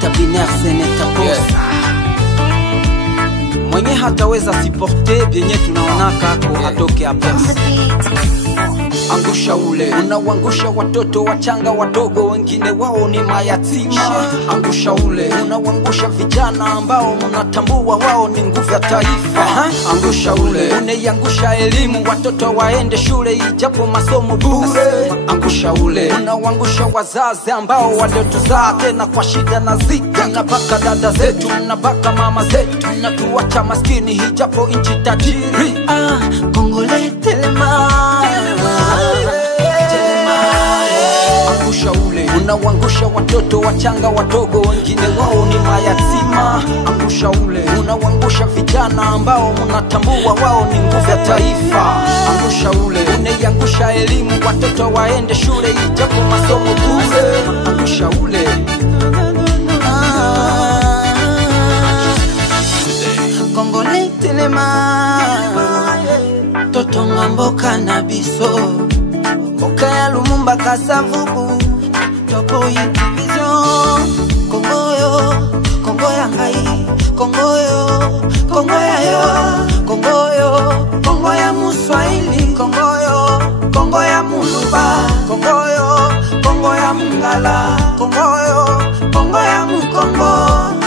Dr. Binaire Seneta Bossa. Mwenye hataweza siporte bienye tunaonaka kwa atoke hapa. Angusha ule, unawangusha watoto wachanga wadogo, wengine wao ni mayatima. Angusha ule, unawangusha vijana ambao mnatambua wao ni nguvu ya taifa. Angusha ule, unaiangusha elimu, watoto waende shule ijapo masomo bure. Angusha ule, unawangusha wazazi ambao waliotuzaa tena kwa shida na zika. Nabaka dada zetu, nabaka mama zetu, natuacha maskini hijapo inchi tajiri. Kongole telema. Angusha ule, unawangusha watoto wachanga wadogo, wengine wao ni mayatima. Angusha ule, unawangusha vijana ambao mnatambua wao ni nguvu ya taifa. Angusha ule, unaiangusha elimu, watoto waende shule ijapo masomo bure. Angusha ule. Kongole telema toto ngamboka na biso Mboka ya Lumumba Kasavubu Topo Division Kongoyo, Kongoya ngai Kongoyo, Kongoya yo Kongoyo, Kongoya Muswahili Kongoyo, Kongoya Muluba Kongoyo, Kongoya Mungala Kongoyo, Kongoya Mukongo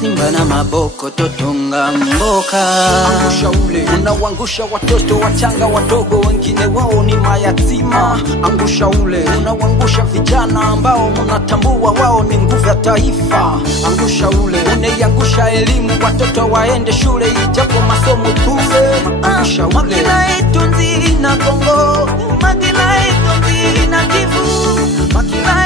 Simba na maboko totonga mboka. Angusha ule, unawangusha watoto wachanga wadogo, wengine wao ni mayatima. Angusha ule, unawangusha vijana ambao mnatambua wao ni nguvu ya taifa. Angusha ule, unaiangusha elimu, watoto waende shule ijapo masomo bure. Angusha ule. Makila itunzi na Kongo, makila itunzi na Kivu, makila